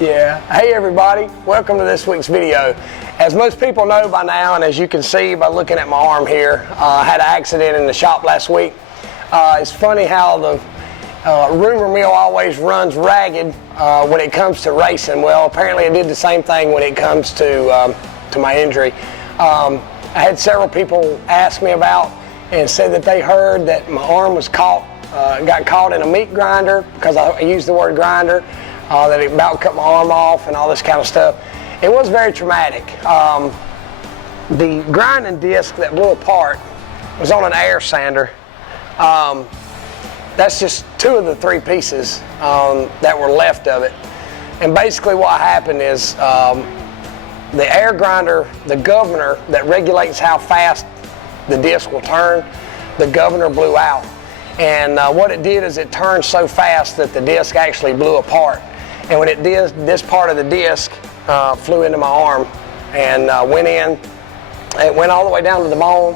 Yeah. Hey everybody, welcome to this week's video. As most people know by now, and as you can see by looking at my arm here, I had an accident in the shop last week. It's funny how the rumor mill always runs ragged when it comes to racing. Well, apparently it did the same thing when it comes to my injury. I had several people ask me about and said that they heard that my arm was got caught in a meat grinder, because I used the word grinder, that it about cut my arm off and all this kind of stuff. It was very traumatic. The grinding disc that blew apart was on an air sander. That's just two of the three pieces that were left of it. And basically what happened is the air grinder, the governor that regulates how fast the disc will turn, the governor blew out. And what it did is it turned so fast that the disc actually blew apart. And when it did, this part of the disc flew into my arm and went in. It went all the way down to the bone.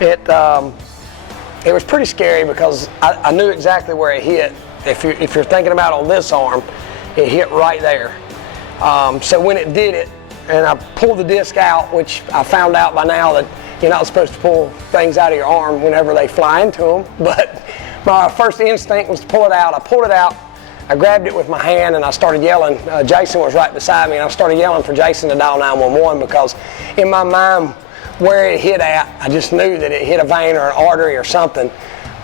It was pretty scary because I knew exactly where it hit. If you're thinking about on this arm, it hit right there. So when it did it, and I pulled the disc out, which I found out by now that you're not supposed to pull things out of your arm whenever they fly into them. But my first instinct was to pull it out. I pulled it out. I grabbed it with my hand and I started yelling. Jason was right beside me, and I started yelling for Jason to dial 911, because in my mind where it hit at, I just knew that it hit a vein or an artery or something.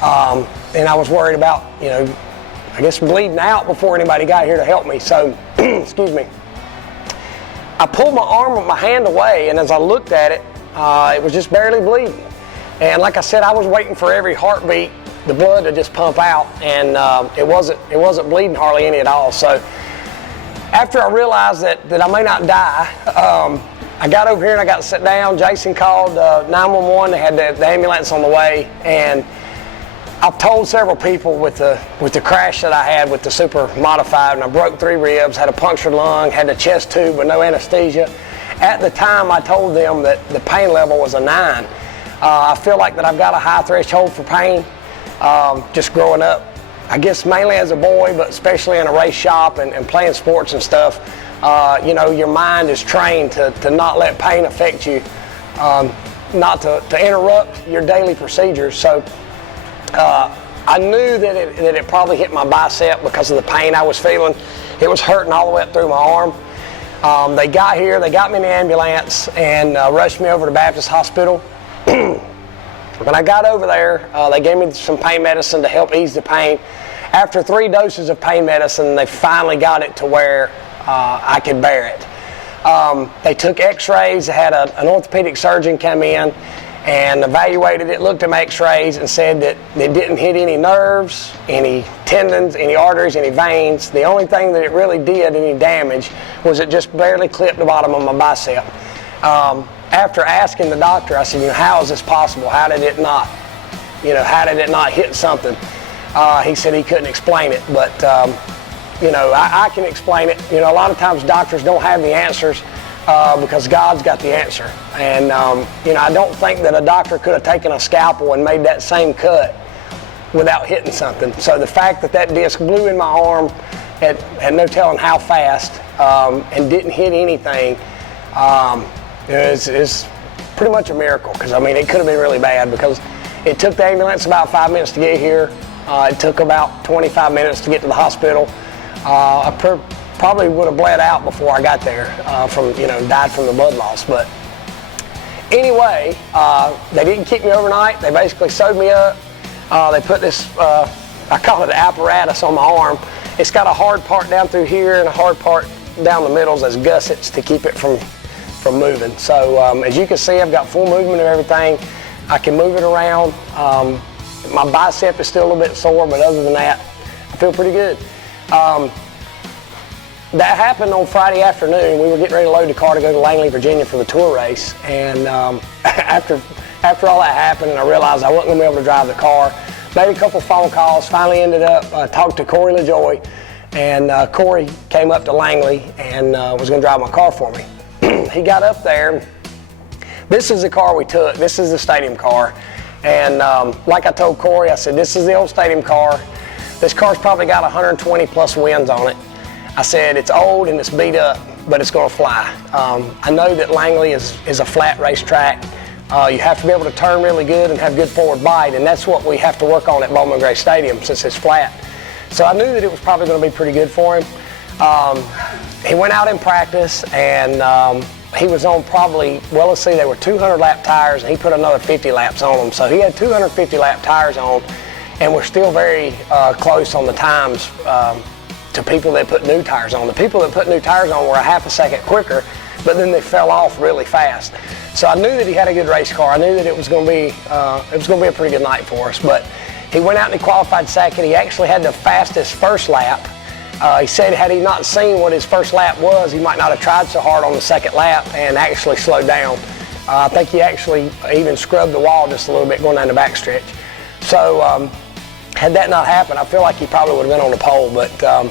And I was worried about, I guess bleeding out before anybody got here to help me. So, excuse me. I pulled my arm with my hand away, and as I looked at it, it was just barely bleeding. And like I said, I was waiting for every heartbeat, the blood to just pump out, and it wasn't bleeding hardly any at all. So after I realized that I may not die, I got over here and I got to sit down. Jason called 911. They had the ambulance on the way, and I've told several people with the crash that I had with the Super Modified, and I broke 3 ribs, had a punctured lung, had the chest tube with no anesthesia. At the time, I told them that the pain level was a 9. I feel like that I've got a high threshold for pain. Just growing up, I guess mainly as a boy, but especially in a race shop and playing sports and stuff, your mind is trained to not let pain affect you, not to interrupt your daily procedures. So I knew that it probably hit my bicep because of the pain I was feeling. It was hurting all the way up through my arm. They got here, they got me in the ambulance and rushed me over to Baptist Hospital. When I got over there, they gave me some pain medicine to help ease the pain. After 3 doses of pain medicine, they finally got it to where I could bear it. They took x-rays. They had an orthopedic surgeon come in and evaluated it, looked at my x-rays, and said that it didn't hit any nerves, any tendons, any arteries, any veins. The only thing that it really did any damage was it just barely clipped the bottom of my bicep. After asking the doctor, I said, how is this possible? How did it not hit something? He said he couldn't explain it, but I can explain it. A lot of times doctors don't have the answers because God's got the answer. And I don't think that a doctor could have taken a scalpel and made that same cut without hitting something. So the fact that disc blew in my arm had no telling how fast and didn't hit anything. It's pretty much a miracle, because it could have been really bad, because it took the ambulance about 5 minutes to get here. It took about 25 minutes to get to the hospital. I probably would have bled out before I got there died from the blood loss. But anyway, they didn't keep me overnight. They basically sewed me up. They put this, I call it an apparatus on my arm. It's got a hard part down through here and a hard part down the middle as gussets to keep it from moving. So as you can see, I've got full movement of everything. I can move it around. My bicep is still a little bit sore, but other than that, I feel pretty good. That happened on Friday afternoon. We were getting ready to load the car to go to Langley, Virginia for the tour race. And after all that happened, and I realized I wasn't going to be able to drive the car, made a couple phone calls, finally ended up talking to Corey LaJoy, and Corey came up to Langley and was going to drive my car for me. He got up there. This is the car we took. This is the stadium car. And like I told Corey, I said, this is the old stadium car. This car's probably got 120 plus wins on it. I said, it's old and it's beat up, but it's going to fly. I know that Langley is a flat racetrack. You have to be able to turn really good and have good forward bite, and that's what we have to work on at Bowman Gray Stadium since it's flat. So I knew that it was probably going to be pretty good for him. He went out in practice, and he was on probably, well, let's see, they were 200 lap tires, and he put another 50 laps on them. So he had 250 lap tires on, and we're still very close on the times to people that put new tires on. The people that put new tires on were a half a second quicker, but then they fell off really fast. So I knew that he had a good race car. I knew that it was going to be a pretty good night for us. But he went out and he qualified second. He actually had the fastest first lap. He said had he not seen what his first lap was, he might not have tried so hard on the second lap and actually slowed down. I think he actually even scrubbed the wall just a little bit going down the backstretch. So had that not happened, I feel like he probably would have been on the pole. But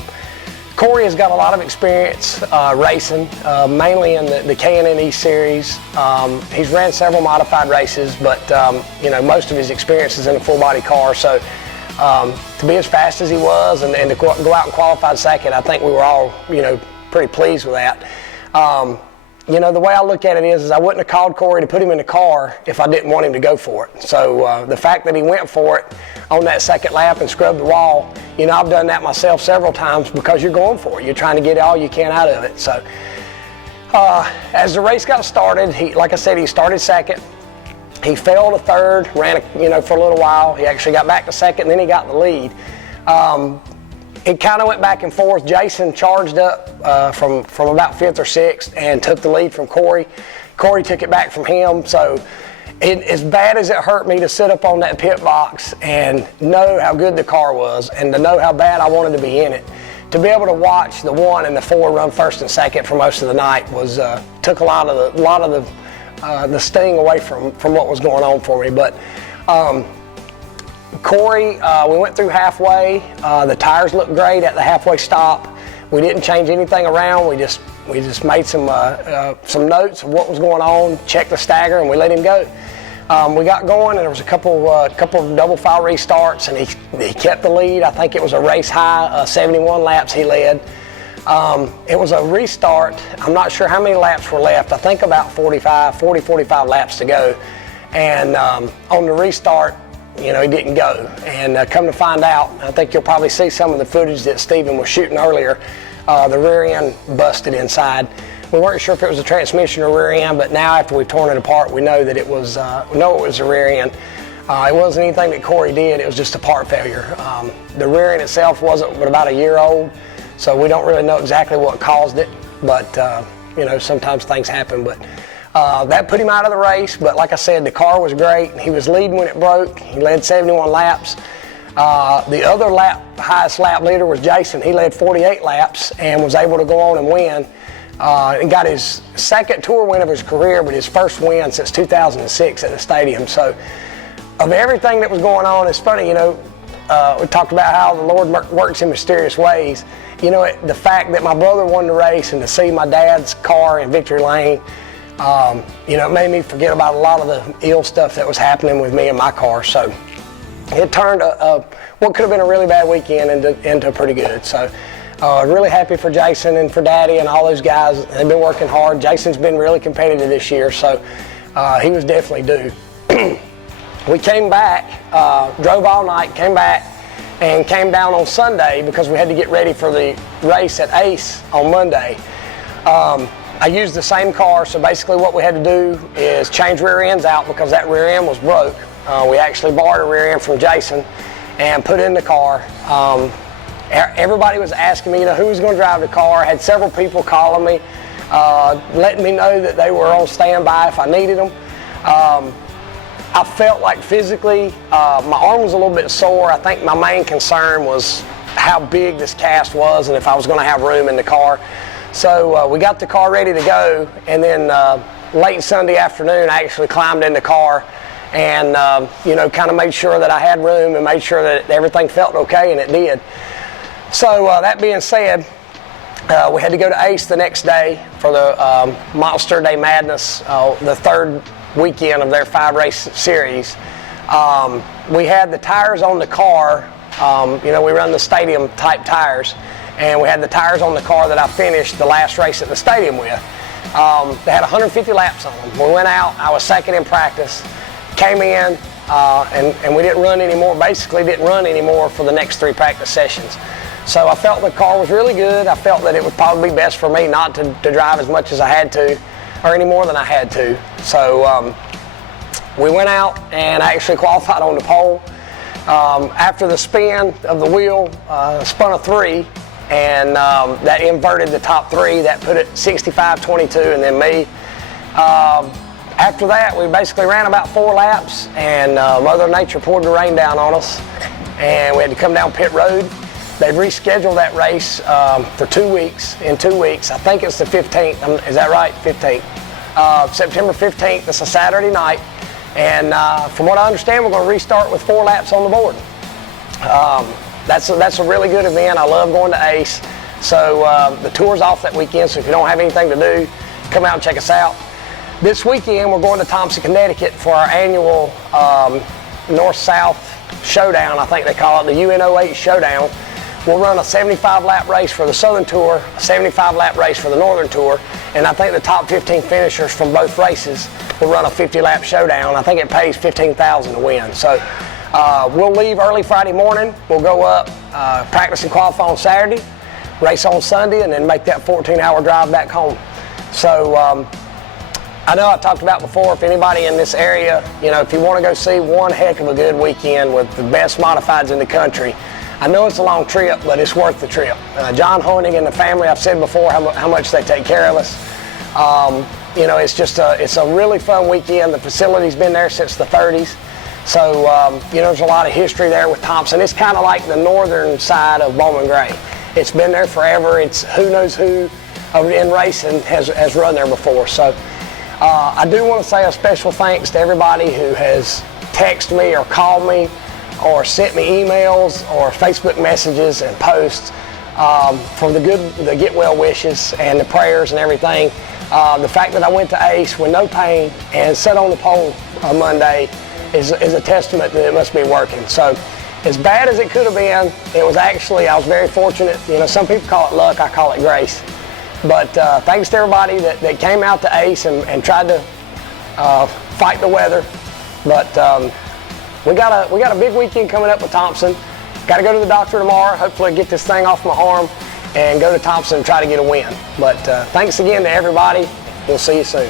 Corey has got a lot of experience racing, mainly in the K&N Series. He's ran several modified races, but most of his experience is in a full body car. So to be as fast as he was and to go out and qualify second, I think we were all, pretty pleased with that. The way I look at it is I wouldn't have called Corey to put him in the car if I didn't want him to go for it. So the fact that he went for it on that second lap and scrubbed the wall, I've done that myself several times because you're going for it. You're trying to get all you can out of it. So as the race got started, like I said, he started second. He fell to third, ran, for a little while. He actually got back to second, and then he got the lead. It kind of went back and forth. Jason charged up from about fifth or sixth and took the lead from Corey. Corey took it back from him. So as bad as it hurt me to sit up on that pit box and know how good the car was and to know how bad I wanted to be in it, to be able to watch the 1 and the 4 run first and second for most of the night took a lot of the sting away from what was going on for me. But Corey, we went through halfway. The tires looked great at the halfway stop. We didn't change anything around. We just made some notes of what was going on, checked the stagger, and we let him go. We got going, and there was a couple of double file restarts, and he kept the lead. I think it was a race high, 71 laps he led. It was a restart. I'm not sure how many laps were left. I think about 45 laps to go. And on the restart, he didn't go. And come to find out, I think you'll probably see some of the footage that Steven was shooting earlier. The rear end busted inside. We weren't sure if it was a transmission or rear end, but now after we've torn it apart, we know that it was the rear end. It wasn't anything that Corey did. It was just a part failure. The rear end itself wasn't but about a year old. So we don't really know exactly what caused it, but sometimes things happen. But that put him out of the race. But like I said, the car was great. He was leading when it broke. He led 71 laps. The other highest lap leader was Jason. He led 48 laps and was able to go on and win. And got his second tour win of his career, but his first win since 2006 at the stadium. So of everything that was going on, it's funny, we talked about how the Lord works in mysterious ways. The fact that my brother won the race and to see my dad's car in victory lane, it made me forget about a lot of the ill stuff that was happening with me and my car. So it turned what could have been a really bad weekend into pretty good. So really happy for Jason and for Daddy and all those guys. They've been working hard. Jason's been really competitive this year, so he was definitely due. We came back, drove all night, came back, and came down on Sunday because we had to get ready for the race at Ace on Monday. I used the same car, so basically what we had to do is change rear ends out because that rear end was broke. We actually borrowed a rear end from Jason and put it in the car. Everybody was asking me, who was going to drive the car. I had several people calling me, letting me know that they were on standby if I needed them. I felt like physically, my arm was a little bit sore. I think my main concern was how big this cast was and if I was going to have room in the car. So we got the car ready to go, and then late Sunday afternoon, I actually climbed in the car and kind of made sure that I had room and made sure that everything felt okay, and it did. So that being said, we had to go to Ace the next day for the Monster Day Madness, the third weekend of their 5-race series. We had the tires on the car. We run the stadium type tires, and we had the tires on the car that I finished the last race at the stadium with. They had 150 laps on them. We went out, I was second in practice, came in, and we didn't run anymore, basically didn't run anymore for the next 3 practice sessions. So I felt the car was really good. I felt that it would probably be best for me not to drive as much as I had to, or any more than I had to. So we went out and I actually qualified on the pole. After the spin of the wheel, spun a 3, and that inverted the top 3. That put it 65-22, and then me. After that, we basically ran about 4 laps, and Mother Nature poured the rain down on us, and we had to come down pit road. They rescheduled that race for 2 weeks. In 2 weeks, I think it's the 15th. Is that right? 15th. September 15th. It's a Saturday night, and from what I understand, we're going to restart with 4 laps on the board. That's a really good event. I love going to ACE. So the tour's off that weekend, so if you don't have anything to do, come out and check us out. This weekend, we're going to Thompson, Connecticut for our annual North-South Showdown, I think they call it, the UN08 Showdown. We'll run a 75-lap race for the Southern Tour, a 75-lap race for the Northern Tour, and I think the top 15 finishers from both races will run a 50-lap showdown. I think it pays $15,000 to win. So we'll leave early Friday morning. We'll go up, practice and qualify on Saturday, race on Sunday, and then make that 14-hour drive back home. So I know I talked about before, if anybody in this area, if you want to go see one heck of a good weekend with the best modifieds in the country, I know it's a long trip, but it's worth the trip. John Honig and the family, I've said before how much they take care of us. It's a really fun weekend. The facility's been there since the 30s. So, there's a lot of history there with Thompson. It's kind of like the northern side of Bowman Gray. It's been there forever. It's who knows who in racing has run there before. So, I do want to say a special thanks to everybody who has texted me or called me or sent me emails or Facebook messages and posts for the get well wishes and the prayers and everything. The fact that I went to ACE with no pain and sat on the pole on Monday is a testament that it must be working. So as bad as it could have been, it was actually, I was very fortunate. Some people call it luck, I call it grace. But thanks to everybody that came out to ACE and tried to fight the weather. But we got a big weekend coming up with Thompson. Got to go to the doctor tomorrow, hopefully get this thing off my arm and go to Thompson and try to get a win. But thanks again to everybody. We'll see you soon.